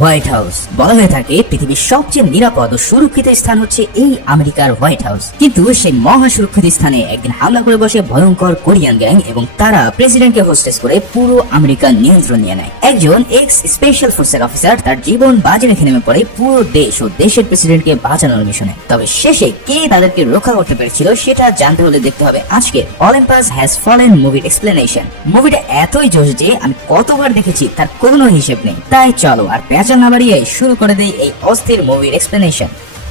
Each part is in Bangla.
হোয়াইট হাউস বলা হয়ে থাকে পৃথিবীর সবচেয়ে নিরাপদ ও সুরক্ষিত স্থান হচ্ছে এই আমেরিকার হোয়াইট হাউস, কিন্তু সেই মহা সুরক্ষিত স্থানে একদিন হামলা করে বসে ভয়ঙ্কর কোরিয়ান গ্যাং এবং তারা প্রেসিডেন্টকে হোস্টেস করে পুরো আমেরিকার নিয়ন্ত্রণ নিয়ে নেয়। একজন এক্স স্পেশাল ফোর্সের অফিসার তার জীবন বাজি রেখে নেমে পড়ে পুরো দেশ ও দেশের প্রেসিডেন্টকে বাঁচানোর মিশনে। তবে শেষে কে তাদেরকে রক্ষা করতে পেরেছিল সেটা জানতে হলে দেখতে হবে আজকে অলিম্পাস হ্যাজ ফলেন মুভির এক্সপ্লেনেশন। মুভিটা এতই জোশ যে আমি কতবার দেখেছি তার কোনো হিসেব নেই। তাই চলো আর পেঁচা না বাড়িয়ে শুরু করে দেই এই অস্থির মুভির এক্সপ্লেনেশন।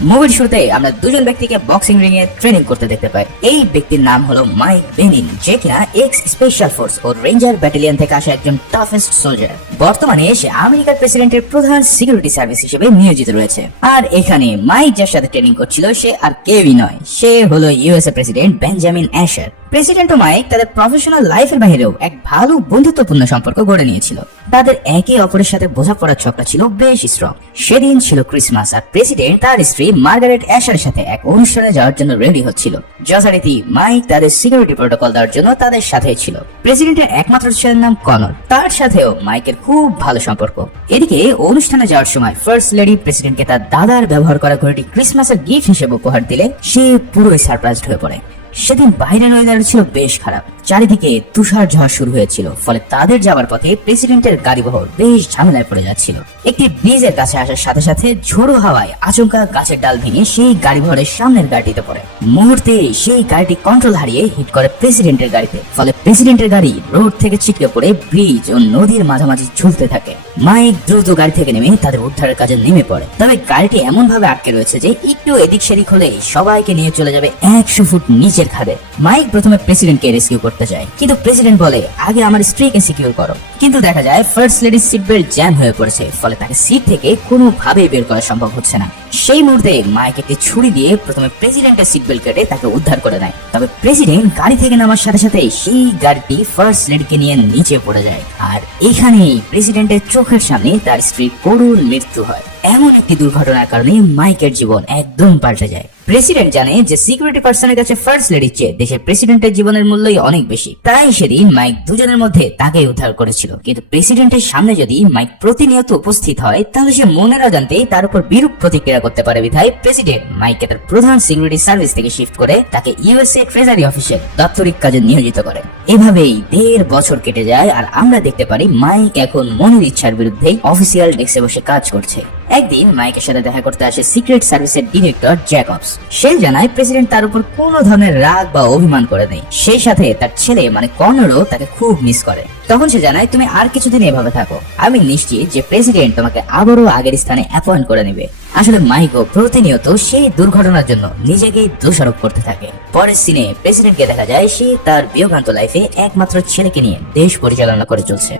মুভির শুরুতে আমরা দুজন ব্যক্তিকে বক্সিং রিং এ ট্রেনিং করতে দেখতে পাই। এই ব্যক্তির নাম হলো মাইক বেনিন, যে কিনা এক্স স্পেশাল ফোর্স ও রেঞ্জার ব্যাটালিয়ন থেকে আসা একজন টাফেস্ট সোলজার। বর্তমানে সে আমেরিকার প্রেসিডেন্টের প্রধান সিকিউরিটি সার্ভিস হিসেবে নিয়োজিত রয়েছে। আর এখানে মাইক যার সাথে ট্রেনিং করছিল সে আর কেউই নয়, সে হলো ইউএসএ প্রেসিডেন্ট বেঞ্জামিন অ্যাশার। প্রেসিডেন্ট ও মাইক তাদের প্রফেশনাল লাইফের বাইরেও এক ভালো বন্ধুত্বপূর্ণ সম্পর্ক গড়ে নিয়েছিল। তাদের একে অপরের সাথে বোঝাপড়ার ছকটা ছিল বেশ স্ট্রং। সেদিন ছিল ক্রিসমাস আর প্রেসিডেন্ট তার স্ত্রী মার্গারেট অ্যাশারের সাথে এক অনুষ্ঠানে যাওয়ার জন্য রেডি হচ্ছিল। যথারীতি মাইক তাদের সিকিউরিটি প্রোটোকল দেওয়ার জন্য তাদের সাথে ছিল। প্রেসিডেন্টের একমাত্র ছেলের নাম কনর, তার সাথেও মাইকের খুব ভালো সম্পর্ক। এদিকে অনুষ্ঠানে যাওয়ার সময় ফার্স্ট লেডি প্রেসিডেন্টকে তার দাদার ব্যবহার করা ঘড়িটি ক্রিসমাসের গিফট হিসেবে উপহার দিলে সে পুরোই সারপ্রাইজড হয়ে পড়ে। সেদিন বাইরের ওয়েদার ছিল বেশ খারাপ, চারিদিকে তুষার ঝড় শুরু হয়েছিল, ফলে তাদের যাওয়ার পথে প্রেসিডেন্টের গাড়িবহর বেশ ঝামেলায় পড়ে যাচ্ছিল। একটি ব্রিজের কাছে আসার সাথে সাথে ঝোড়ো হাওয়ায় আচমকা গাছের ডাল ভেঙে সেই গাড়িবহরের সামনের গাড়িতে পড়ে। মুহূর্তে সেই গাড়িটি কন্ট্রোল হারিয়ে হিট করে প্রেসিডেন্টের গাড়িতে, ফলে প্রেসিডেন্টের গাড়ি রোড থেকে ছিটকে পড়ে ব্রিজ ও নদীর মাঝামাঝি ঝুলতে থাকে। মাইক দ্রুত গাড়ি থেকে নেমে তাদের উদ্ধারের কাজে নেমে পড়ে। তবে গাড়িটি এমন ভাবে আটকে রয়েছে যে একটু এদিক সেদিক হলেই সবাইকে নিয়ে চলে যাবে 100 ফুট নিচের খাদে। মাইক প্রথমে প্রেসিডেন্টকে রেস্কিউ করতে চায়, কিন্তু প্রেসিডেন্ট বলে আগে আমার স্ত্রীকে সিকিউর করো। কিন্তু দেখা যায় ফার্স্ট লেডির সিট বেল্ট জ্যাম হয়ে পড়েছে, ফলে তাকে সিট থেকে কোনোভাবেই বের করা সম্ভব হচ্ছে না। সেই মুহূর্তে মাইক একটি ছুরি দিয়ে প্রথমে প্রেসিডেন্টের সিট বেল্ট কেটে তাকে উদ্ধার করে নেয়। তবে প্রেসিডেন্ট গাড়ি থেকে নামার সাথে সাথে সেই গাড়িটি ফার্স্ট লেডিকে নিয়ে নিচে পড়ে যায়। আর এখানেই প্রেসিডেন্টের চোখের সামনে তার স্ত্রীর করুণ মৃত্যু হয়। এমন একটি দুর্ঘটনার কারণে মাইকের জীবন একদম পাল্টে যায়। প্রেসিডেন্ট জানে যে সিকিউরিটি পার্সনের কাছে ফার্স্ট লেডির চেয়ে দেশের প্রেসিডেন্টের জীবনের মূল্যই অনেক বেশি, তাই সেদিন মাইক দুজনের মধ্যে তাকে উদ্ধার করেছিল। কিন্তু প্রেসিডেন্টের সামনে যদি মাইক প্রতিনিয়ত উপস্থিত হয় তাহলে সে মনের অজান্তেই তার উপর বিরূপ প্রতিক্রিয়া করতে পারে। বিধায় প্রেসিডেন্ট মাইককে তার প্রধান সিকিউরিটি সার্ভিস থেকে শিফট করে তাকে ইউএসএ ট্রেজারি অফিসের দাপ্তরিক কাজে নিয়োজিত করে। এভাবেই 1.5 বছর কেটে যায় আর আমরা দেখতে পারি মাইক এখন মনের ইচ্ছার বিরুদ্ধে অফিসিয়াল ডেস্কে বসে কাজ করছে। একদিন মাইকের সাথে দেখা করতে আসে সিক্রেট সার্ভিসের ডিরেক্টর জ্যাকবস। সে জানায় প্রেসিডেন্ট তার উপর কোনো ধরনের রাগ বা অভিমান করে নেই, সেই সাথে তার ছেলে মানে কনরও তাকে খুব মিস করে। তখন সে জানায় তুমি আর কিছুদিন এভাবে থাকো, আমি নিশ্চিত যে প্রেসিডেন্ট তোমাকে আবারও আগের স্থানে অ্যাপয়েন্ট করে নেবে। আসলে মাইকও প্রতিনিয়ত সেই দুর্ঘটনার জন্য নিজেকেই দোষারোপ করতে থাকে। পরের সিনে প্রেসিডেন্টকে দেখা যায় সে তার বিয়োগান্ত লাইফে একমাত্র ছেলেকে নিয়ে দেশ পরিচালনা করে চলছে।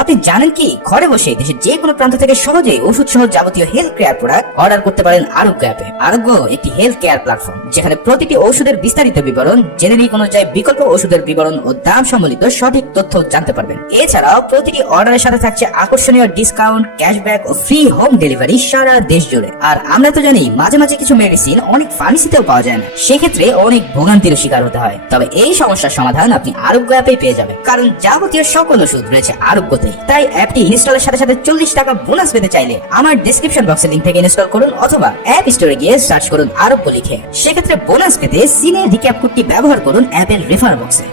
আপনি জানেন কি, ঘরে বসে দেশের যে কোনো প্রান্ত থেকে সহজেই ওষুধ সহ যাবতীয় হেলথ কেয়ার প্রোডাক্ট অর্ডার করতে পারেন আরোগ্য অ্যাপে। আরোগ্য একটি হেলথ কেয়ার প্ল্যাটফর্ম যেখানে প্রতিটি ওষুধের বিস্তারিত বিবরণ, জেনেরিক অনুযায়ী বিকল্প ওষুধের বিবরণ ও দাম সম্বলিত সঠিক তথ্য জানতে পারবেন। এছাড়াও প্রতিটি অর্ডারের সাথে থাকছে আকর্ষণীয় ডিসকাউন্ট, ক্যাশব্যাক ও ফ্রি হোম ডেলিভারি সারা দেশ জুড়ে। আর আমরা তো জানি মাঝে মাঝে কিছু মেডিসিন অনেক ফার্মেসিতেও পাওয়া যায় না, সেক্ষেত্রে অনেক ভোগান্তির শিকার হতে হয়। তবে এই সমস্যার সমাধান আপনি আরোগ্য অ্যাপে পেয়ে যাবেন, কারণ যাবতীয় সকল ওষুধ রয়েছে আরোগ্যতে। তাই অ্যাপটি ইনস্টলের সাথে সাথে 40 টাকা বোনাস পেতে চাইলে আমার ডেসক্রিপশন বক্সের লিংক থেকে ইনস্টল করুন অথবা অ্যাপ স্টোরে গিয়ে সার্চ করুন আরোগ্য লিখে। সেক্ষেত্রে বোনাস পেতে সিনে রিক্যাপ কোডটি ব্যবহার করুন অ্যাপের রেফার বক্সে।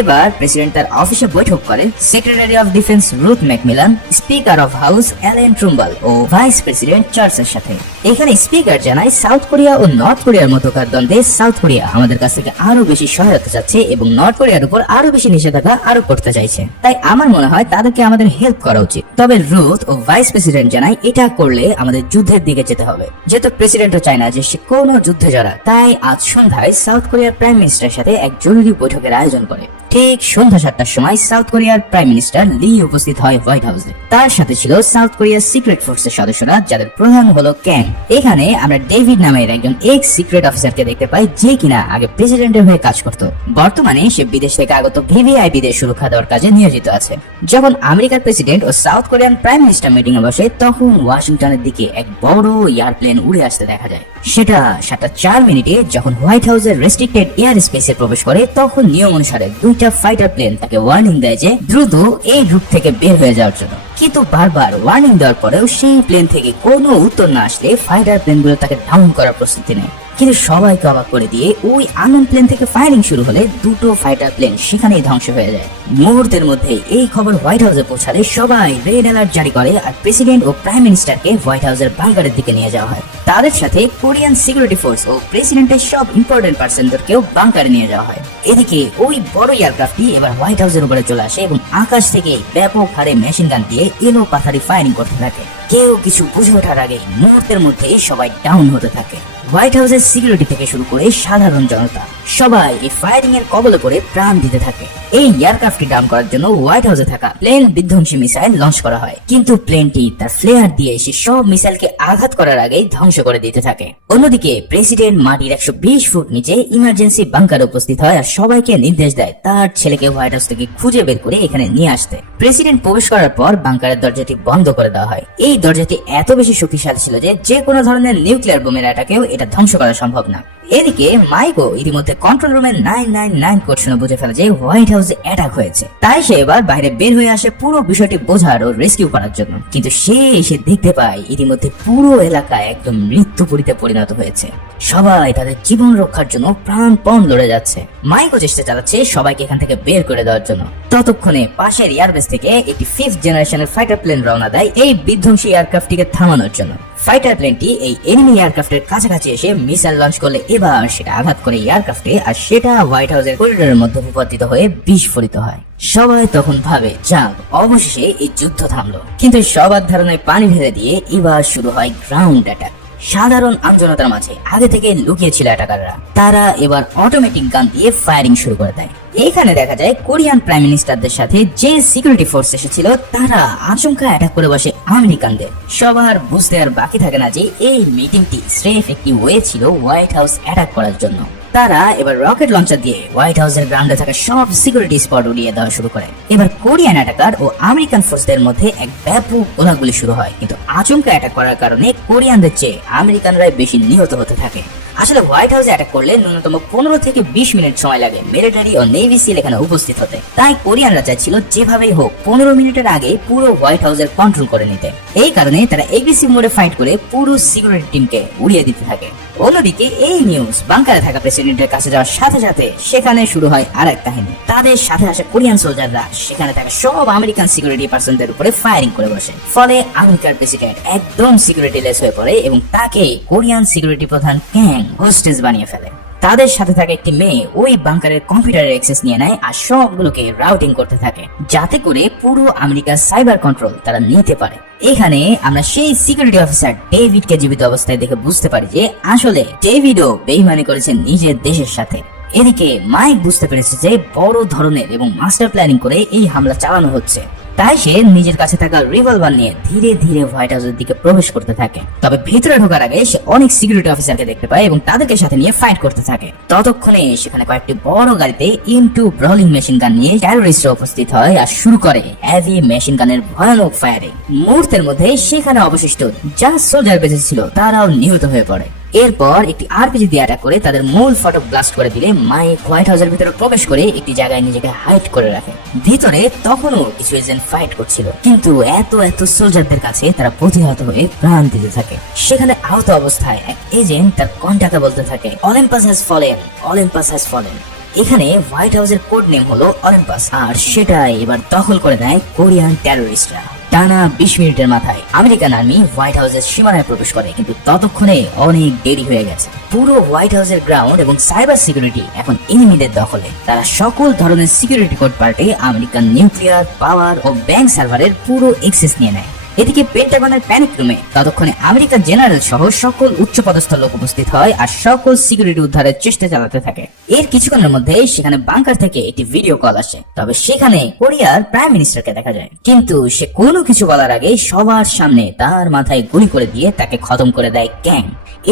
এবার প্রেসিডেন্ট তার অফিসে বৈঠক করেন secretary of defence Ruth McMillan, speaker of house Allen Trumbull ও ভাইস প্রেসিডেন্ট চার্লসের সাথে। এখানে স্পিকার জানায় সাউথ কোরিয়া ও নর্থ কোরিয়ার মধ্যকার দ্বন্দ্বে সাউথ কোরিয়া আমাদের কাছ থেকে আরো বেশি সহায়তা চাচ্ছে এবং নর্থ কোরিয়ার উপর আরো বেশি নিষেধাজ্ঞা আরোপ করতে চাইছে। তাই আমার মনে হয় তাদেরকে আমাদের হেল্প করা উচিত। তবে রুথ ও ভাইস প্রেসিডেন্ট জানায় এটা করলে আমাদের যুদ্ধের দিকে যেতে হবে, যেহেতু প্রেসিডেন্টও চায় না যে সে কোনো যুদ্ধে জড়াক। তাই আজ সন্ধ্যায় সাউথ কোরিয়ার প্রাইম মিনিস্টারের সাথে এক জরুরি বৈঠকের আয়োজন করে। ঠিক সন্ধ্যা 7টার সময় সাউথ কোরিয়ার প্রাইম মিনিস্টার লি উপস্থিত হয় হোয়াইট হাউসে। তার সাথে ছিল সাউথ কোরিয়ার সিক্রেট ফোর্সের সদস্যরা, যাদের প্রধান হলো ক্যাং। এখানে আমরা ডেভিড নামের একজন এক্স সিক্রেট অফিসারকে দেখতে পাই, যে কিনা আগে প্রেসিডেন্টের হয়ে কাজ করত। বর্তমানে সে বিদেশ থেকে আগত ভিভিআইপিদের সুরক্ষা দেওয়ার কাজে নিয়োজিত আছে। যখন আমেরিকার প্রেসিডেন্ট ও south Korean prime minister meeting এ বসে, তখন ওয়াশিংটনের দিকে এক বড় এয়ারপ্লেন উড়ে আসতে দেখা যায়। সেটা 7টা 4 মিনিটে যখন হোয়াইট হাউসের রেস্ট্রিক্টেড এয়ার স্পেসে প্রবেশ করে, তখন নিয়ম অনুসারে 2 দুইটা ফাইটার প্লেন তাকে ওয়ার্নিং দেয় যে দ্রুত এই গ্রুপ থেকে বের হয়ে যাওয়ার জন্য। কিন্তু বারবার ওয়ার্নিং দেওয়ার পরেও সেই প্লেন থেকে কোনো উত্তর না আসলে ফাইটার প্লেনগুলো তাকে ডাউন করার প্রস্তুতি নেয়। কিন্তু সবাইকে অবাক করে দিয়ে ওই আননোন প্লেন থেকে ফায়ারিং শুরু হলে দুটো ফাইটার প্লেন সেখানেই ধ্বংস হয়ে যায়। মুহূর্তের মধ্যে এই খবর হোয়াইট হাউসে পৌঁছালে সবাই রেড অ্যালার্ট জারি করে আর প্রেসিডেন্ট ও প্রাইম মিনিস্টারকে হোয়াইট হাউসের বাংকারের দিকে নিয়ে যাওয়া হয়। তাদের সাথে কোরিয়ান সিকিউরিটি ফোর্স ও প্রেসিডেন্টের সব ইম্পর্টেন্ট পার্সনদেরকেও বাংকারে নিয়ে যাওয়া হয়। এদিকে ওই বড় এয়ারক্রাফটটি এবার হোয়াইট হাউসের উপরে চলে আসে এবং আকাশ থেকে ব্যাপক হারে মেশিন গান দিয়ে এলো পাথারি ফায়ারিং করতে থাকে। কেউ কিছু বুঝে ওঠার আগে মুহূর্তের মধ্যে সবাই ডাউন হতে থাকে। হোয়াইট হাউসের সিকিউরিটি থেকে শুরু করে সাধারণ জনতা সবাই এই ফায়ারিং এর কবলে পড়ে প্রাণ দিতে থাকে। এই এয়ারক্রাফটটি ডাউন করার জন্য হোয়াইট হাউসে থাকা প্লেন বিধ্বংসী মিসাইল লঞ্চ করা হয়, কিন্তু প্লেনটি তার ফ্লেয়ার দিয়ে সে সব মিসাইলকে আঘাত করার আগেই ধ্বংস করে দিতে থাকে। অন্যদিকে প্রেসিডেন্ট মাটির 120 ফুট নিচে ইমার্জেন্সি বাংকারে উপস্থিত হয় আর সবাইকে নির্দেশ দেয় তার ছেলেকে হোয়াইট হাউস থেকে খুঁজে বের করে এখানে নিয়ে আসতে। প্রেসিডেন্ট প্রবেশ করার পর বাংকারের দরজাটি বন্ধ করে দেওয়া হয়। এই দরজাটি এত বেশি শক্তিশালী ছিল যে কোনো ধরনের নিউক্লিয়ার বোমের অ্যাটাকেও এটা ধ্বংস করা সম্ভব না। এদিকে মাইকো ইতিমধ্যে কন্ট্রোল রুমে 999 কোড শুনে বুঝে ফেলে যে হোয়াইট হাউসে অ্যাটাক হয়েছে। তাই সে এবার বাইরে বের হয়ে আসে পুরো বিষয়টি বোঝার ও রেস্কিউ করার জন্য। কিন্তু সে এসে দেখতে পায় ইতিমধ্যে পুরো এলাকা একদম মৃত্যুপুরীতে পরিণত হয়েছে। সবাই তাদের জীবন রক্ষার জন্য প্রাণপণ লড়ে যাচ্ছে। মাইকো চেষ্টা চালাচ্ছে সবাইকে এখান থেকে বের করে দেওয়ার জন্য। ততক্ষণে পাশের এয়ারবেস থেকে একটি 5th জেনারেশনের ফাইটার প্লেন রওনা দেয় এই বিধ্বংসী এয়ারক্রাফটটিকে থামানোর জন্য। ফাইটার প্লেনটি এই এনিমি এয়ারক্রাফটের কাছাকাছি এসে মিসাইল লঞ্চ করলে এবার সেটা আঘাত করে এয়ারক্রাফটে আর সেটা হোয়াইট হাউসের করিডোরের মধ্যে বিপত্তিত হয়ে বিস্ফোরিত হয়। সবাই তখন ভাবে যাক অবশেষে এই যুদ্ধ থামলো, কিন্তু সবার ধারণায় পানি ঢেলে দিয়ে এবার শুরু হয় গ্রাউন্ড অ্যাটাক। সাধারণ আমজনতার মাঝে আগে থেকে লুকিয়ে ছিল অ্যাটাকাররা, তারা এবার অটোমেটিক গান দিয়ে ফায়ারিং শুরু করে দেয়। এখানে দেখা যায় কোরিয়ান প্রাইম মিনিস্টারদের সাথে যে সিকিউরিটি ফোর্স এসেছিল তারা আচমকা অ্যাটাক করে বসে আমেরিকানদের। সবার বুঝতে আর বাকি থাকে না যে এই মিটিংটি স্রেফ একটি ওয়ে ছিল হোয়াইট হাউস অ্যাটাক করার জন্য। তারা এবার রকেট লঞ্চার দিয়ে হোয়াইট হাউসের গ্রাউন্ডে থাকা সব সিকিউরিটি স্পট উড়িয়ে দেওয়া শুরু করে। এবার কোরিয়ান অ্যাটাকার ও আমেরিকান ফোর্সদের মধ্যে এক ব্যাপক গোলাগুলি শুরু হয়, কিন্তু আচমকা অ্যাটাক করার কারণে কোরিয়ানদের চেয়ে আমেরিকানরাই বেশি নিহত হতে থাকে। আসলে হোয়াইট হাউসে অ্যাটাক করলে ন্যূনতম 15 থেকে 20 মিনিট সময় লাগে মিলিটারি ও নেভি সিল এখানে উপস্থিত হতে। তাই কোরিয়ানরা চাইছিল যেভাবেই হোক 15 মিনিটের আগে পুরো হোয়াইট হাউসের কন্ট্রোল করে নিতে। এই কারণে তারা এগ্রেসিভ মোডে ফাইট করে পুরো সিকিউরিটি টিমকে উড়িয়ে দিতে থাকে। অন্যদিকে এই নিউজ বাংকারে থাকা প্রেসিডেন্টের কাছে যাওয়ার সাথে সাথে সেখানে শুরু হয় আরেক কাহিনী। তাদের সাথে আসা কোরিয়ান সোলজাররা সেখানে থাকা সব আমেরিকান সিকিউরিটি পার্সনদের উপরে ফায়ারিং করে বসে। ফলে আমেরিকার প্রেসিডেন্ট একদম সিকিউরিটি লেস হয়ে পড়ে এবং তাকে কোরিয়ান সিকিউরিটি প্রধান ক্যাং হোস্টেজ বানিয়ে ফেলে। তাদের সাথে থাকা একটি মেয়ে ওই বাংকারের কম্পিউটারের অ্যাক্সেস নিয়ে নেয় আর সবগুলোকে রাউটিং করতে থাকে, যাতে করে পুরো আমেরিকার সাইবার কন্ট্রোল তারা নিতে পারে। এখানে আমরা সেই সিকিউরিটি অফিসার ডেভিডকে জীবিত অবস্থায় দেখে বুঝতে পারি যে আসলে ডেভিডও বেইমানি করেছে নিজের দেশের সাথে। এদিকে মাইক বুঝতে পেরেছে যে বড় ধরনের এবং মাস্টার প্ল্যানিং করে এই হামলা চালানো হচ্ছে। তাই সে নিজের কাছে থাকা রিভলভার নিয়ে ধীরে ধীরে হোয়াইট হাউসের দিকে প্রবেশ করতে থাকে। তবে ভেতরে ঢোকার আগে সে অনেক সিকিউরিটি অফিসারকে দেখতে পায় এবং তাদেরকে সাথে নিয়ে ফাইট করতে থাকে। ততক্ষণে সেখানে কয়েকটি বড় গাড়িতে M2 ব্রলিং মেশিন গান নিয়ে টেররিস্টরা উপস্থিত হয় আর শুরু করে হেভি মেশিন গানের ভয়ানক ফায়ারিং। মুহূর্তের মধ্যে সেখানে অবশিষ্ট যা সোলজার বেঁচে ছিল তারাও নিহত হয়ে পড়ে। এরপর একটি আরপিজি দিয়ে অ্যাটাক করে তাদের মূল ফটক ব্লাস্ট করে দিলে মাইক হোয়াইট হাউসের ভিতরে প্রবেশ করে একটি জায়গায় নিজেকে হাইড করে রাখে। ভিতরে তখনও কিছু এজেন্ট ফাইট করছিল, কিন্তু এত সোলজারদের কাছে তারা প্রতিহত হয়ে প্রাণ দিতে থাকে। সেখানে আহত অবস্থায় এক এজেন্ট তার কন্টাকে বলতে থাকে Olympus has fallen, Olympus has fallen. এখানে হোয়াইট হাউসের কোড নেম হলো অলিম্পাস, আর সেটাই এবার দখল করে নেয় কোরিয়ান টেররিস্টরা। টানা 20 মিনিটের মাথায় আমেরিকান আর্মি হোয়াইট হাউসের সীমানায় প্রবেশ করে, কিন্তু ততক্ষণে অনেক দেরি হয়ে গেছে। পুরো হোয়াইট হাউসের গ্রাউন্ড এবং সাইবার সিকিউরিটি এখন এনিমিদের দখলে। তারা সকল ধরনের সিকিউরিটি কোড পাল্টে আমেরিকান নিউক্লিয়ার পাওয়ার ও ব্যাংক সার্ভারের পুরো অ্যাক্সেস নিয়ে নেয়। এদিকে পেন্টাগনের প্যানিক রুমে ততক্ষণে আমেরিকার জেনারেল সহ সকল উচ্চপদস্থ লোক উপস্থিত হয় আর সকল সিকিউরিটি উদ্ধারের চেষ্টা চালাতে থাকে। এর কিছুক্ষণের মধ্যে সেখানে বাংকার থেকে একটি ভিডিও কল আসে। তবে সেখানে কোরিয়ার প্রাইম মিনিস্টারকে দেখা যায়, কিন্তু সে কোনো কিছু বলার আগে সবার সামনে তার মাথায় গুলি করে দিয়ে তাকে খতম করে দেয় ক্যাং।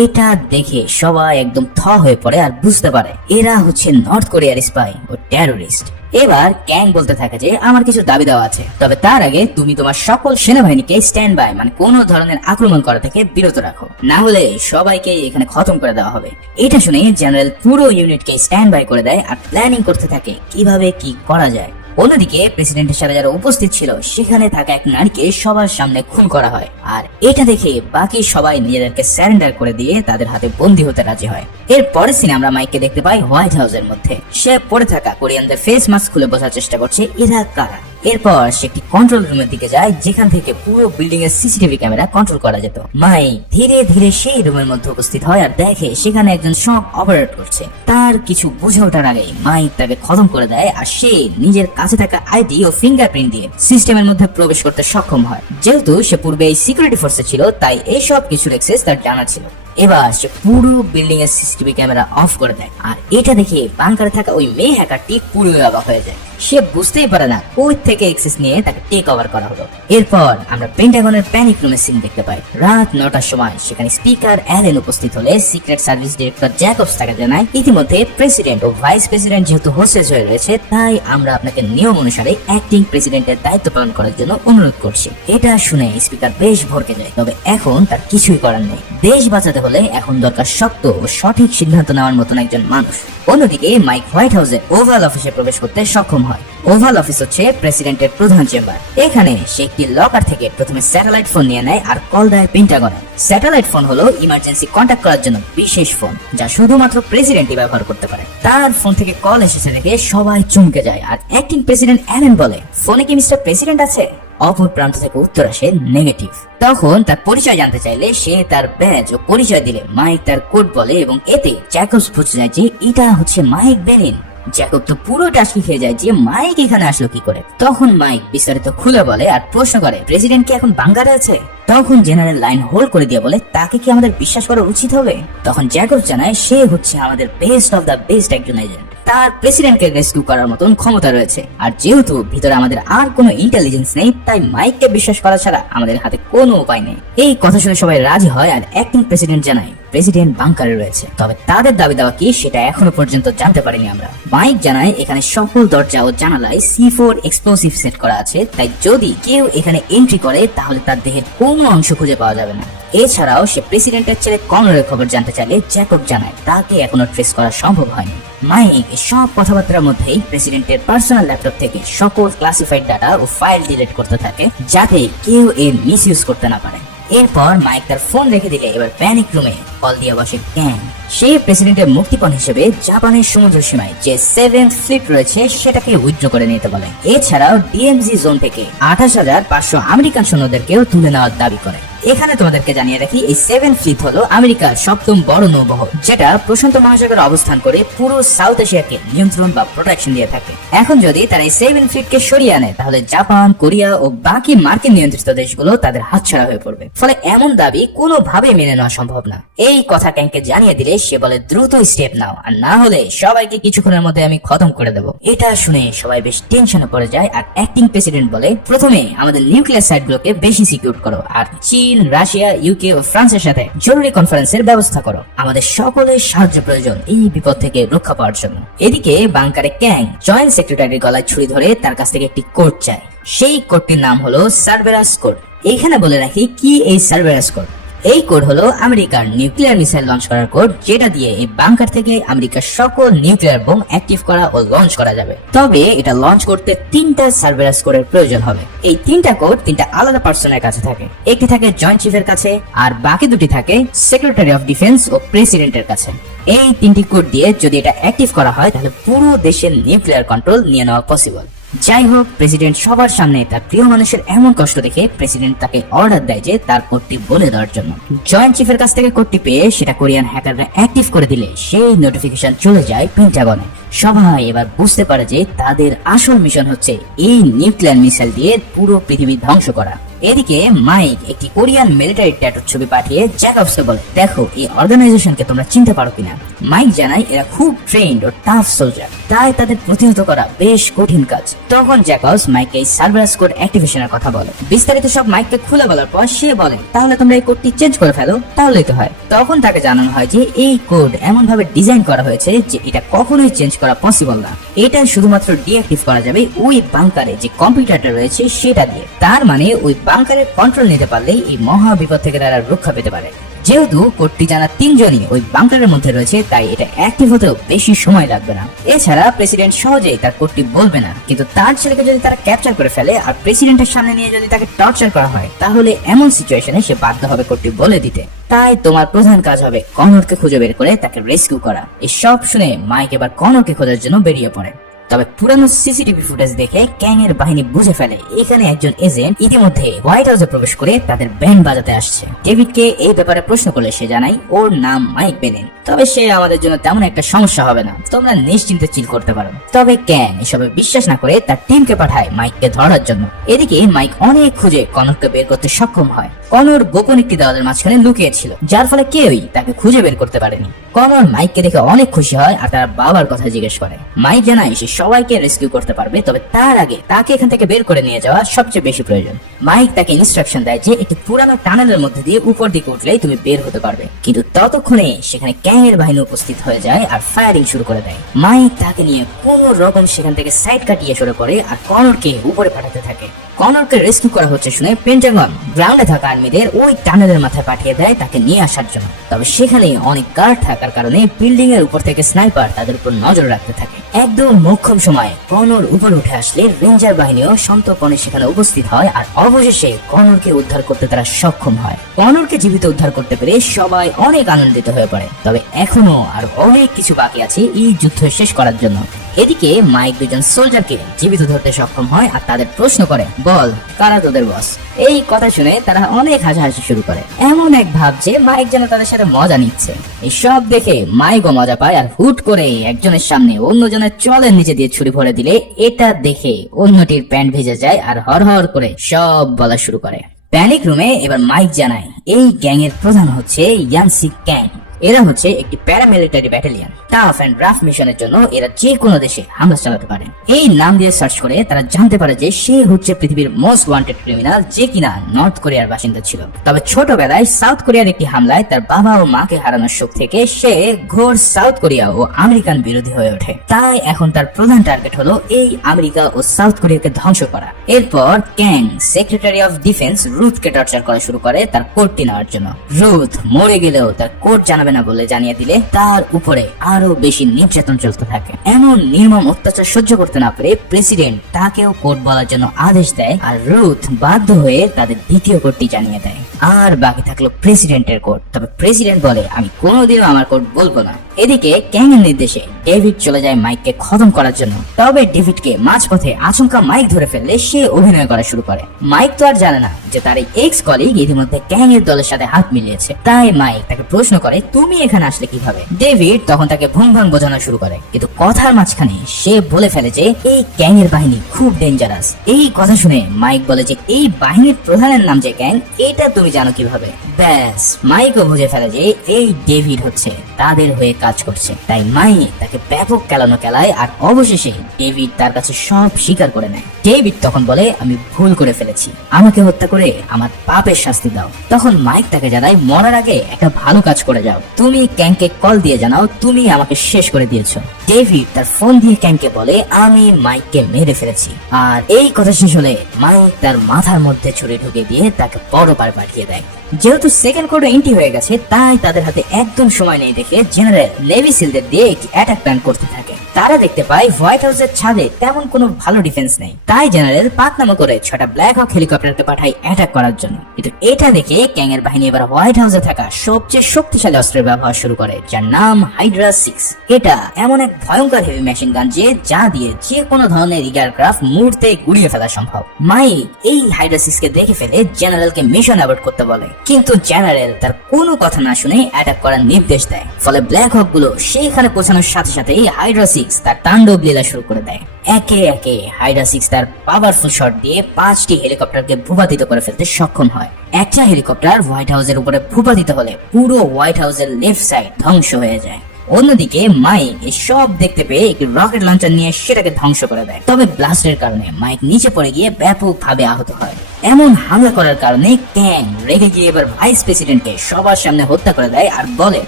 এটা দেখে সবাই একদম থ হয়ে পড়ে আর বুঝতে পারে এরা হচ্ছে নর্থ কোরিয়ার স্পাই ও টেররিস্ট। এবার ক্যাং বলতে থাকে যে আমার কিছু দাবি দেওয়া আছে, তবে তার আগে তুমি তোমার সকল সেনাবাহিনীকে স্ট্যান্ড বাই মানে কোনো ধরনের আক্রমণ করা থেকে বিরত রাখো, না হলে সবাইকে এখানে খতম করে দেওয়া হবে। এটা শুনে জেনারেল পুরো ইউনিটকে স্ট্যান্ড বাই করে দেয় আর প্ল্যানিং করতে থাকে কিভাবে কি করা যায়। অন্যদিকে প্রেসিডেন্টের সাথে যারা উপস্থিত ছিল সেখানে থাকা এক নারীকে সবার সামনে খুন করা হয়, আর এটা দেখে বাকি সবাই নিজেদেরকে স্যারেন্ডার করে দিয়ে তাদের হাতে বন্দী হতে রাজি হয়। এর পরের সিনে আমরা মাইককে দেখতে পাই হোয়াইট হাউসের মধ্যে। সে পড়ে থাকা কোরিয়ানদের ফেস মাস্ক খুলে বোঝার চেষ্টা করছে এরা কারা। এরপর সে একটি কন্ট্রোল রুমের দিকে যায় যেখান থেকে পুরো বিল্ডিং এর সিসিটিভি ক্যামেরা কন্ট্রোল করা যেত। মাইক ধীরে ধীরে সেই রুমের মধ্যে উপস্থিত হয় আর দেখে সেখানে একজন শক অপারেট করছে। তার কিছু বুঝে ওঠার আগেই মাইক তাকে খতম করে দেয় আর সে নিজের কাছে থাকা আইডি ও ফিঙ্গারপ্রিন্ট দিয়ে সিস্টেমের মধ্যে প্রবেশ করতে সক্ষম হয়। যেহেতু সে পূর্বে এই সিকিউরিটি ফোর্সে ছিল তাই এই সব কিছুর অ্যাক্সেস তার জানা ছিল। এবার সে পুরো বিল্ডিং এর সিসিটিভি ক্যামেরা অফ করে দেয় আর এটা দেখে বাংকারে থাকা ওই মেয়ে হ্যাকারটি পুরো অবাক হয়ে যায়। সে বুঝতেই পারে না কই থেকে অ্যাক্সেস নিয়ে তাকে টেক ওভার করা হলো। এরপর আমরা পেন্টাগনের প্যানিক রুমের সিন দেখতে পাই। রাত 9টার সময় সেখানে স্পিকার অ্যালেন উপস্থিত হলে সিক্রেট সার্ভিস ডিরেক্টর জ্যাকবস তাকে জানায় ইতিমধ্যে প্রেসিডেন্ট ও ভাইস প্রেসিডেন্ট যেহেতু হোস্টেজ হয়ে রয়েছে তাই আমরা আপনাকে নিয়ম অনুসারে অ্যাক্টিং প্রেসিডেন্টের দায়িত্ব পালন করার জন্য অনুরোধ করছি। এটা শুনে স্পিকার বেশ ভরকে যায়, তবে এখন তার কিছুই করার নেই। দেশ বাঁচাতে হলে এখন দরকার শক্ত ও সঠিক সিদ্ধান্ত নেওয়ার মতন একজন মানুষ। অন্যদিকে মাইক হোয়াইট হাউসের ওভাল অফিসে প্রবেশ করতে সক্ষম হয়। ওভাল অফিস হচ্ছে প্রেসিডেন্টের প্রধান চেম্বার। এখানে সে একটি লকার থেকে প্রথমে স্যাটেলাইট ফোন নিয়ে নেয় আর কল দেয় পেন্টাগনে। স্যাটেলাইট ফোন হলো ইমার্জেন্সি কন্ট্যাক্ট করার জন্য বিশেষ ফোন যা শুধুমাত্র প্রেসিডেন্টই ব্যবহার করতে পারে। তার ফোন থেকে কল এসেছে দেখে সবাই চমকে যায় আর অ্যাক্টিং প্রেসিডেন্ট অ্যালেন বলে ফোনে কি মিস্টার প্রেসিডেন্ট আছে? অপর প্রান্ত থেকে উত্তর আসে নেগেটিভ। তখন তার পরিচয় জানতে চাইলে সে তার ব্যাজ ও পরিচয় দিলে মাইক তার কোড বলে এবং এতে জ্যাকবস বুঝে যায় যে এটা হচ্ছে মাইক বেনিন। জ্যাকব তো পুরো টাস্কি খেয়ে যায় যে মাইক এখানে আসলো কি করে। তখন মাইক বিস্তারিত খুলে বলে আর প্রশ্ন করে প্রেসিডেন্ট কি এখন বাংকারে আছে? তখন জেনারেল লাইন হোল্ড করে দিয়ে বলে তাকে কি আমাদের বিশ্বাস করা উচিত হবে? তখন জ্যাকব জানায় সে হচ্ছে আমাদের বেস্ট অফ দ্য বেস্ট একজন এজেন্ট, তার প্রেসিডেন্টকে রেস্কিউ করার মতন ক্ষমতা রয়েছে। আর যেহেতু ভিতরে আমাদের আর কোনো ইন্টেলিজেন্স নেই তাই মাইককে বিশ্বাস করা ছাড়া আমাদের হাতে কোনো উপায় নেই। এই কথা শুনে সবাই রাজি হয় আর অ্যাক্টিং প্রেসিডেন্ট জানায় প্রেসিডেন্ট বাংকারে রয়েছে, তবে তাদের দাবি দেওয়া কি সেটা এখনো পর্যন্ত জানতে পারিনি আমরা। মাইক জানায় এখানে সকল দরজা ও জানালায় C4 এক্সপ্লোসিভ সেট করা আছে, তাই যদি কেউ এখানে এন্ট্রি করে তাহলে তার দেহের কোনো অংশ খুঁজে পাওয়া যাবে না। এছাড়াও সে প্রেসিডেন্টের ছেলে কনরের খবর জানতে চাইলে জ্যাকব জানায় তাকে এখনো ট্রেস করা সম্ভব হয়নি। মাইক সব কথাবার্তার মধ্যেই প্রেসিডেন্টের পার্সোনাল ল্যাপটপ থেকে সকল ক্লাসিফাইড ডাটা ও ফাইল ডিলিট করতে থাকে যাতে কেউ এর মিসইউজ করতে না পারে। এরপর মাইক তার ফোন রেখে দিলে এবার প্যানিক রুমে কল দিয়ে বসে ক্যাং। সে প্রেসিডেন্টের মুক্তিপণ হিসেবে জাপানের সমুদ্র সীমায় যে 7th ফ্লিট রয়েছে সেটাকে উইথড্র করে নিতে বলে। এছাড়াও DMZ জোন থেকে 28,500 আমেরিকান সৈন্যদেরকেও তুলে নেওয়ার দাবি করে। এখানে তোমাদেরকে জানিয়ে রাখি এই 7th ফ্লিট হলো আমেরিকার 7ম বড় নৌবহর যেটা প্রশান্ত মহাসাগরে অবস্থান করে পুরো সাউথ এশিয়াকে নিয়ন্ত্রণ বা প্রোটেকশন দিয়ে থাকে। এখন যদি তারা এই 7th ফ্লিটকে সরিয়ে আনে তাহলে জাপান, কোরিয়া ও বাকি মার্কিন নিয়ন্ত্রিত দেশগুলো তাদের হাতছাড়া হয়ে পড়বে। ফলে এমন দাবি কোনোভাবেই মেনে নেওয়া সম্ভব না। এই কথা ক্যাংকে জানিয়ে দিলে সে বলে দ্রুত স্টেপ নাও, আর না হলে সবাইকে কিছুক্ষণের মধ্যে আমি খতম করে দেবো। এটা শুনে সবাই বেশ টেনশনে পড়ে যায় আর অ্যাক্টিং প্রেসিডেন্ট বলে প্রথমে আমাদের নিউক্লিয়ার সাইটগুলোকে বেশি সিকিউর করো আর চীন, রাশিয়া, ইউকে ও ফ্রান্সের সাথে জরুরি কনফারেন্সের ব্যবস্থা করো। আমাদের সকলের সাহায্য প্রয়োজন এই বিপদ থেকে রক্ষা পাওয়ার জন্য। এদিকে বাংকারে ক্যাং জয়েন্ট সেক্রেটারির গলায় ছুরি ধরে তার কাছ থেকে একটি কোড চায়। সেই কোডটির নাম হলো সার্ভেরাস কোড। এইখানে বলে রাখি কি এই সার্ভেরাস কোড। এই কোড হলো আমেরিকার নিউক্লিয়ার মিসাইল লঞ্চ করার কোড যেটা দিয়ে এই বাংকার থেকে আমেরিকার সকল নিউক্লিয়ার বোম অ্যাক্টিভ করা ও লঞ্চ করা যাবে। তবে এটা লঞ্চ করতে 3টা সার্ভেরাস কোডের প্রয়োজন হবে। এই 3টা কোড 3টা আলাদা পার্সনের কাছে থাকে। একটি থাকে জয়েন্ট চিফের কাছে আর বাকি দুটি থাকে সেক্রেটারি অফ ডিফেন্স ও প্রেসিডেন্টের কাছে। এই 3টি কোড দিয়ে যদি এটা অ্যাক্টিভ করা হয় তাহলে পুরো দেশের নিউক্লিয়ার কন্ট্রোল নিয়ে নেওয়া পসিবল। যাই হোক, প্রেসিডেন্ট সবার সামনে তার প্রিয় মানুষের এমন কষ্ট দেখে প্রেসিডেন্ট তাকে অর্ডার দেয় যে তার কোডটি বলে দেওয়ার জন্য। জয়েন্ট চিফের কাছ থেকে কোডটি পেয়ে সেটা কোরিয়ান হ্যাকাররা অ্যাক্টিভ করে দিলে সেই নোটিফিকেশন চলে যায় পেন্টাগনে। সবাই এবার বুঝতে পারে যে তাদের আসল মিশন হচ্ছে এই নিউক্লিয়ার মিসাইল দিয়ে পুরো পৃথিবী ধ্বংস করা। এদিকে মাইক একটি কোরিয়ান মিলিটারি ট্যাটুর ছবি পাঠিয়ে জ্যাকবসকে বলে দেখো এই অর্গানাইজেশনকে তোমরা চিনতে পারো কিনা। মাইক জানায় এরা খুব ট্রেন্ড ও টাফ সোলজার, তাই তাদের প্রতিহত করা বেশ কঠিন কাজ। তখন জ্যাকবস মাইককে এই সার্ভারাস কোড অ্যাক্টিভেশনের কথা বলে। বিস্তারিত সব মাইককে খুলে বলার পর সে বলে তাহলে তোমরা এই কোডটি চেঞ্জ করে ফেলো, তাহলেই তো হয়। তখন তাকে জানানো হয় যে এই কোড এমন ভাবে ডিজাইন করা হয়েছে যে এটা কখনোই চেঞ্জ করা পসিবল না। এটা শুধুমাত্র ডিঅ্যাক্টিভ করা যাবে ওই বাংকারে যে কম্পিউটারটা রয়েছে সেটা দিয়ে। তার মানে ওই বাংকারের কন্ট্রোল নিতে পারলেই এই মহা বিপদ থেকে তারা রক্ষা পেতে পারে। যেহেতু কোডটি জানা তিনজনই ওই বাংকারের মধ্যে রয়েছে, তাই এটা অ্যাক্টিভ হতেও বেশি সময় লাগবে না। এছাড়া প্রেসিডেন্ট সহজেই তার কোডটি বলবে না, কিন্তু তার ছেলেকে যদি তারা ক্যাপচার করে ফেলে আর প্রেসিডেন্টের সামনে নিয়ে যদি তাকে টর্চার করা হয়, তাহলে এমন সিচুয়েশনে সে বাধ্য হবে কোডটি বলে দিতে। তাই তোমার প্রধান কাজ হবে কনরকে খুঁজে বের করে তাকে রেস্কিউ করা। এই সব শুনে মাইক এবার কনরকে খোঁজার জন্য বেরিয়ে পড়ে। তবে পুরানো সিসিটিভি ফুটেজ দেখে ক্যাং এর বাহিনী বুঝে ফেলে এখানে একজন এজেন্ট ইতিমধ্যে হোয়াইট হাউসে প্রবেশ করে তাদের ব্যান্ড বাজাতে আসছে। ডেভিডকে এই ব্যাপারে প্রশ্ন করলে সে জানায় ওর নাম মাইক বেনেন, তবে সে আমাদের জন্য তেমন একটা সমস্যা হবে না, তোমরা নিশ্চিন্তে চিল করতে পারো। তবে ক্যাং এসবে বিশ্বাস না করে তার টিমকে পাঠায় মাইককে ধরার জন্য। এদিকে মাইক অনেক খুঁজে কনরকে বের করতে সক্ষম হয়। কনর গোপন একটি দেওয়ালের মাঝখানে লুকিয়ে ছিল, যার ফলে কেউই তাকে খুঁজে বের করতে পারেনি। কনর মাইককে দেখে অনেক খুশি হয় আর তার বাবার কথা জিজ্ঞেস করে। মাইক জানায় সে সবাইকে রেস্কিউ করতে পারবে, তবে তার আগে তাকে এখান থেকে বের করে নিয়ে যাওয়া সবচেয়ে বেশি প্রয়োজন। মাইক তাকে ইনস্ট্রাকশন দেয় যে একটি পুরানো টানেলের মধ্যে দিয়ে উপর দিকে উঠলেই তুমি বের হতে পারবে, কিন্তু ততক্ষণে সেখানে ক্যাং এর বাহিনী উপস্থিত হয়ে যায় আর ফায়ারিং শুরু করে দেয়। মাইক তাকে নিয়ে কোন রকম সেখান থেকে সাইড কাটিয়ে সরে পড়ে আর কনরকে উপরে পাঠাতে থাকে। কনরকে রেস্কিউ করা হচ্ছে শুনে পেন্টাগন গ্রাউন্ডে থাকা আর্মিদের ওই টানেলের মাথায় পাঠিয়ে দেয় তাকে নিয়ে আসার জন্য। তবে সেখানে অনেক গার্ড থাকার কারণে বিল্ডিং এর উপর থেকে স্নাইপার তাদের উপর নজর রাখতে থাকে। একদম মোক্ষম সময় কনর উপরে উঠে আসলে রেঞ্জার বাহিনীও সন্তর্পণে সেখানে উপস্থিত হয় আর অবশেষে কনরকে উদ্ধার করতে তারা সক্ষম হয়। কনরকে জীবিত উদ্ধার করতে পেরে সবাই অনেক আনন্দিত হয়ে পড়ে। তবে এখনো আর অনেক কিছু বাকি আছে এই যুদ্ধ শেষ করার জন্য। এদিকে মাইক দুজন সোলজারকে জীবিত ধরতে সক্ষম হয় আর তাদের প্রশ্ন করে, বল কারা তোদের বস? এই কথা শুনে তারা অনেক হাসাহাসি শুরু করে, এমন এক ভাব যে মাইক যেন তাদের সাথে মজা নিচ্ছে। এই সব দেখে মাইকও মজা পায় আর হুট করে একজনের সামনে অন্যজনের চলের নিচে দিয়ে ছুরি ভরে দিলে এটা দেখে অন্যটির প্যান্ট ভেজে যায় আর হর করে সব বলা শুরু করে। প্যানিক রুমে এবার মাইক জানায় এই গ্যাং এর প্রধান হচ্ছে ইয়ানসি ক্যাং। এরা হচ্ছে একটি paramilitary battalion. Tough and rough মিশনের জন্য এরা যে কোনো দেশে হামলা চালাতে পারে। এই নাম দিয়ে সার্চ করে তারা জানতে পারে যে সে হচ্ছে পৃথিবীর মোস্ট ওয়ান্টেড ক্রিমিনাল, যে কিনা নর্থ কোরিয়ার বাসিন্দা ছিল। তবে ছোটবেলায় সাউথ কোরিয়ার একটি হামলায় তার বাবা ও মাকে হারানোর শোক থেকে সে ঘোর সাউথ কোরিয়া ও আমেরিকান বিরোধী হয়ে ওঠে। তাই এখন তার প্রধান টার্গেট হলো এই আমেরিকা ও সাউথ কোরিয়াকে ধ্বংস করা। এরপর ক্যাং সেক্রেটারি অফ ডিফেন্স রুথকে টর্চার করা শুরু করে তার কোডটি নেওয়ার জন্য। রুথ মরে গেলেও তার কোড জানাবে না বলে জানিয়ে দিলে তার উপরে আরো বেশি নির্যাতন চলতে থাকে। এমন নির্মম অত্যাচার সহ্য করতে না পেরে প্রেসিডেন্ট তাকেও কোড বলার জন্য আদেশ দেয় আর রুথ বাধ্য হয়ে তাদের দ্বিতীয় কোডটি জানিয়ে দেয়। আর বাকি থাকলো প্রেসিডেন্টের কোড। তবে প্রেসিডেন্ট বলে আমি কোনোদিনও আমার কোড বলবো না। এদিকে ক্যাং এর নির্দেশে ডেভিড চলে যায় মাইককে খতম করার জন্য। তবে ডেভিডকে মাঝপথে আচমকা মাইক ধরে ফেললে সে অভিনয় করা শুরু করে। মাইক তো আর জানে না যে তার এই এক্স কলিগ ইতিমধ্যে ক্যাং এর দলের সাথে হাত মিলিয়েছে। তাই মাইক তাকে প্রশ্ন করে তুমি এখানে আসলে কিভাবে? ডেভিড তখন তাকে ভুং ভাং বোঝানো শুরু করে, কিন্তু কথার মাঝখানে সে বলে ফেলে যে এই ক্যাং এর বাহিনী খুব ডেঞ্জারাস। এই কথা শুনে মাইক বলে যে এই বাহিনীর প্রধানের নাম যে ক্যাং, এটা তুমি জানো কিভাবে? ব্যাস মাইকও বুঝে ফেলে যে এই ডেভিড হচ্ছে তাদের হয়ে কাজ করছে। তাই মাইক তাকে ব্যাপক কেলানো কেলায় আর অবশেষে ডেভিড তার কাছে সব স্বীকার করে নেয়। ডেভিড তখন বলে আমি ভুল করে ফেলেছি, আমাকে হত্যা করে আমার পাপের শাস্তি দাও। তখন মাইক তাকে জানায় মরার আগে একটা ভালো কাজ করে যাও, তুমি ক্যাংকে কল দিয়ে জানাও তুমি আমাকে শেষ করে দিয়েছো। ডেভিড তার ফোন দিয়ে ক্যাংকে বলে আমি মাইককে মেরে ফেলেছি। আর এই কথা শেষ হলে মাইক তার মাথার মধ্যে ছুরি ঢুকে দিয়ে তাকে পরপার পাঠিয়ে দেয়। যেহেতু সেকেন্ড কোড এন্ট্রি হয়ে গেছে তাই তাদের হাতে একদম সময় নেই দেখে জেনারেল নেভি সিলদের দিয়ে একটি অ্যাটাক প্ল্যান করতে থাকে। তারা দেখতে পায় হোয়াইট হাউসের ছাদে তেমন কোনো ভালো ডিফেন্স নেই। তাই জেনারেল পাকনামা করে 6টা ব্ল্যাক হক হেলিকপ্টারকে পাঠায় অ্যাটাক করার জন্য। কিন্তু এটা দেখে ক্যাং এর বাহিনী এবার হোয়াইট হাউসে থাকা সবচেয়ে শক্তিশালী অস্ত্রের ব্যবহার শুরু করে, যার নাম হাইড্রা 6। এটা এমন এক ভয়ঙ্কর হেভি মেশিন গান যা দিয়ে যে কোনো ধরনের এয়ারক্রাফট মুহূর্তে গুড়িয়ে ফেলা সম্ভব। মাইক এই হাইড্রা 6 কে দেখে ফেলে জেনারেলকে মিশন অ্যাবর্ট করতে বলে, কিন্তু জেনারেল তার কোনো কথা না শুনে অ্যাটাক করার নির্দেশ দেয়। ফলে ব্ল্যাক হক গুলো সেখানে পৌঁছানোর সাথে সাথে হাইড্রা 6 তার তাণ্ডব লীলা শুরু করে দেয়। একে একে হাইড্রা 6 তার পাওয়ারফুল শট দিয়ে 5টি হেলিকপ্টারকে ভূপাতিত করে ফেলতে সক্ষম হয়। একটা হেলিকপ্টার হোয়াইট হাউসের উপরে ভূপাতিত হলে পুরো হোয়াইট হাউসের লেফট সাইড ধ্বংস হয়ে যায়। অন্যদিকে মাইক এই সব দেখতে পেয়ে একটি রকেট লঞ্চার নিয়ে সেটাকে ধ্বংস করে দেয়। তবে ব্লাস্টের কারণে মাইক নিচে পড়ে গিয়ে ব্যাপকভাবে আহত হয়। এমন হামলা করার কারণে ক্যাং রেগে গিয়ে এবার ভাইস প্রেসিডেন্টকে সবার সামনে হত্যা করে দেয় আর বলে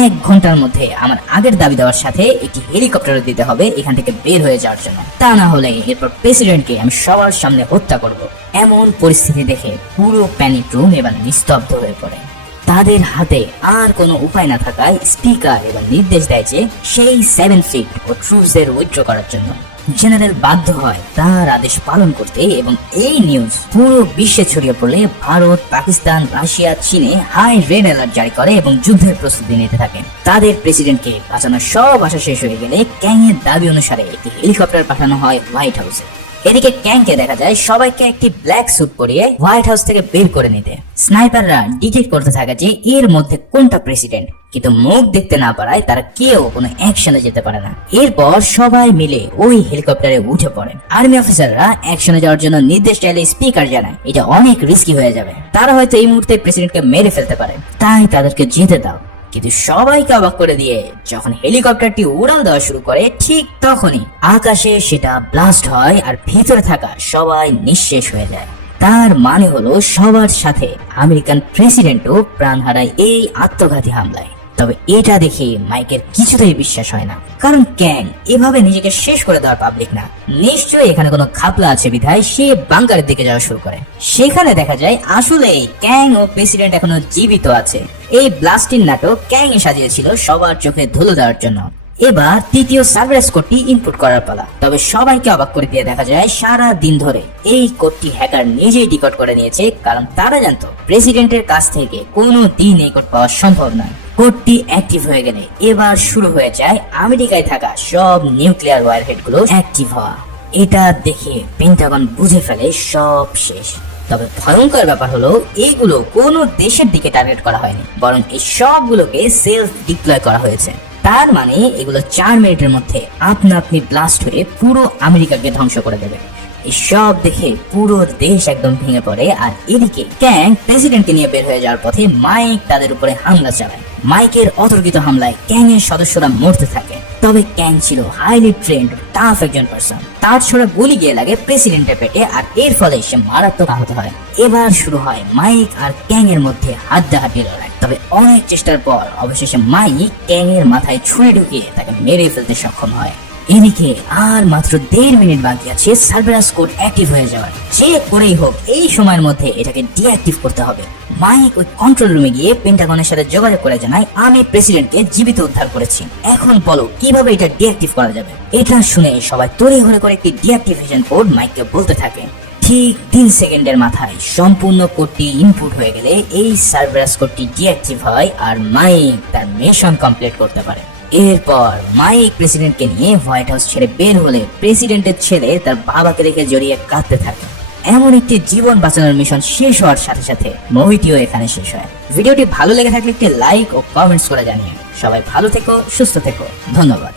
1 ঘন্টার মধ্যে আমার আগের দাবি দেওয়ার সাথে একটি হেলিকপ্টার দিতে হবে এখান থেকে বের হয়ে যাওয়ার জন্য, তা না হলে এরপর প্রেসিডেন্টকে আমি সবার সামনে হত্যা করব। এমন পরিস্থিতি দেখে পুরো প্যানিক রুম এবার নিস্তব্ধ হয়ে পড়ে। তাদের হাতে আর কোনো উপায় না থাকায় স্পিকার এবার নির্দেশ দেয় যে সেই 7 ফিট ও ট্রুপসদের উইথড্র করার জন্য। জেনারেল বাধ্য হয় তার আদেশ পালন করতে এবং এই নিউজ পুরো বিশ্বে ছড়িয়ে পড়লে ভারত, পাকিস্তান, রাশিয়া, চীনে হাই রেড অ্যালার্ট জারি করে এবং যুদ্ধের প্রস্তুতি নিতে থাকে। তাদের প্রেসিডেন্টকে বাঁচানোর সব আশা শেষ হয়ে গেলে ক্যাং এর দাবি অনুসারে একটি হেলিকপ্টার পাঠানো হয় হোয়াইট হাউসে। এদিকে ক্যাংকে দেখা যায় সবাইকে একটি ব্ল্যাক স্যুট পরিয়ে হোয়াইট হাউস থেকে বের করে নিতে। স্নাইপাররা ডিটেক্ট করতে থাকে যে এর মধ্যে কোনটা প্রেসিডেন্ট, কিন্তু মুখ দেখতে না পারায় তারা কেউ কোনো অ্যাকশনে যেতে পারে না। এরপর সবাই মিলে ওই হেলিকপ্টারে উঠে পড়েন। আর্মি অফিসাররা অ্যাকশনে যাওয়ার জন্য নির্দেশ চাইলে স্পিকার জানায় এটা অনেক রিস্কি হয়ে যাবে, তারা হয়তো এই মুহূর্তে প্রেসিডেন্টকে মেরে ফেলতে পারে, তাই তাদেরকে যেতে দাও। কিন্তু সবাইকে অবাক করে দিয়ে যখন হেলিকপ্টারটি উড়াল দেওয়া শুরু করে ঠিক তখনই আকাশে সেটা ব্লাস্ট হয় আর ভিতরে থাকা সবাই নিঃশেষ হয়ে যায়। তার মানে হলো সবার সাথে আমেরিকান প্রেসিডেন্টও প্রাণ হারায় এই আত্মঘাতী হামলায়। তবে এটা দেখে মাইকের কিছুতেই বিশ্বাস হয় না, কারণ ক্যাং এভাবে নিজেকে শেষ করে দেওয়ার পাবলিক না। নিশ্চয়ই এখানে কোনো খাপলা আছে বিধায় সে বাংকারের দিকে যাওয়া শুরু করে। সেখানে দেখা যায় আসলে ক্যাং ও প্রেসিডেন্ট এখনো জীবিত আছে। এই ব্লাস্টিং নাটক ক্যাং এ সাজিয়েছিল সবার চোখে ধুলো দেওয়ার জন্য। এবার তৃতীয় সার্ভার কোডটি ইনপুট করার পালা। তবে সবাইকে অবাক করে দিয়ে দেখা যায় সারা দিন ধরে এই কোডটি হ্যাকার নিজেই ডিকোড করে নিয়েছে, কারণ তারা জানতো প্রেসিডেন্টের কাছ থেকে কোনো দিন এই কোড পাওয়া সম্ভব নয়। কোডটি অ্যাক্টিভ হয়ে গেলে এবার শুরু হয়ে যায় আমেরিকায় থাকা সব নিউক্লিয়ার ওয়ারহেড গুলো অ্যাক্টিভ হওয়া। এটা দেখে পেন্টাগন বুঝে ফেলে সব শেষ। তবে ভয়ঙ্কর ব্যাপার হলো এইগুলো কোনো দেশের দিকে টার্গেট করা হয়নি, বরং এই সবগুলোকে সেলফ ডিপ্লয় করা হয়েছে। তার মানে এগুলো 4 মিনিটের মধ্যে আপনা আপনি ব্লাস্ট হয়ে পুরো আমেরিকাকে ধ্বংস করে দেবে। এই সব দেখে পুরো দেশ একদম ভেঙে পড়ে। আর এদিকে ক্যাং প্রেসিডেন্টকে নিয়ে বের হয়ে যাওয়ার পথে মাইক তাদের উপরে হামলা চালায়। মাইকের অতর্কিত হামলায় ক্যাং এর সদস্যরা মরতে থাকে। তবে ক্যাং ছিল হাইলি ট্রেন্ড টাফ একজন পারসন। তার ছোড়া গুলি গিয়ে লাগে প্রেসিডেন্টের পেটে আর এর ফলে সে মারাত্মক আহত হয়। এবার শুরু হয় মাইক আর ক্যাং এর মধ্যে হাড্ডাহাড্ডি লড়াই। তবে অনেক চেষ্টার পর অবশেষে মাইক ক্যাং এর মাথায় ছুরি ঢুকিয়ে তাকে মেরে ফেলতে সক্ষম হয়। এদিকে আর মাত্র 1.5 মিনিট বাকি আছে সার্ভারাস কোড অ্যাক্টিভ হয়ে যাওয়ার। যে করেই হোক এই সময়ের মধ্যে এটাকে ডিঅ্যাক্টিভ করতে হবে। মাইক ওই কন্ট্রোল রুমে গিয়ে পেন্টাগনের সাথে যোগাযোগ করে জানায় আমি প্রেসিডেন্টকে জীবিত উদ্ধার করেছি, এখন বলো কিভাবে এটা ডিঅ্যাক্টিভ করা যাবে। এটা শুনে সবাই তড়িঘড়ি করে একটি ডিঅ্যাক্টিভেশন কোড মাইককে বলতে থাকে। ঠিক 3 সেকেন্ডের মাথায় সম্পূর্ণ কোডটি ইনপুট হয়ে গেলে এই সার্ভারাস কোডটি ডিঅ্যাক্টিভ হয় আর মাইক তার মিশন কমপ্লিট করতে পারে। এরপর মাইক প্রেসিডেন্টকে নিয়ে হোয়াইট হাউস ছেড়ে বের হলে প্রেসিডেন্টের ছেলে তার বাবাকে রেখে জড়িয়ে কাঁদতে থাকে। এমন একটি জীবন বাঁচানোর মিশন শেষ হওয়ার সাথে সাথে মুভিটিও এখানে শেষ হয়। ভিডিওটি ভালো লেগে থাকলে একটি লাইক ও কমেন্টস করে জানিয়ে সবাই ভালো থেকো, সুস্থ থেকো, ধন্যবাদ।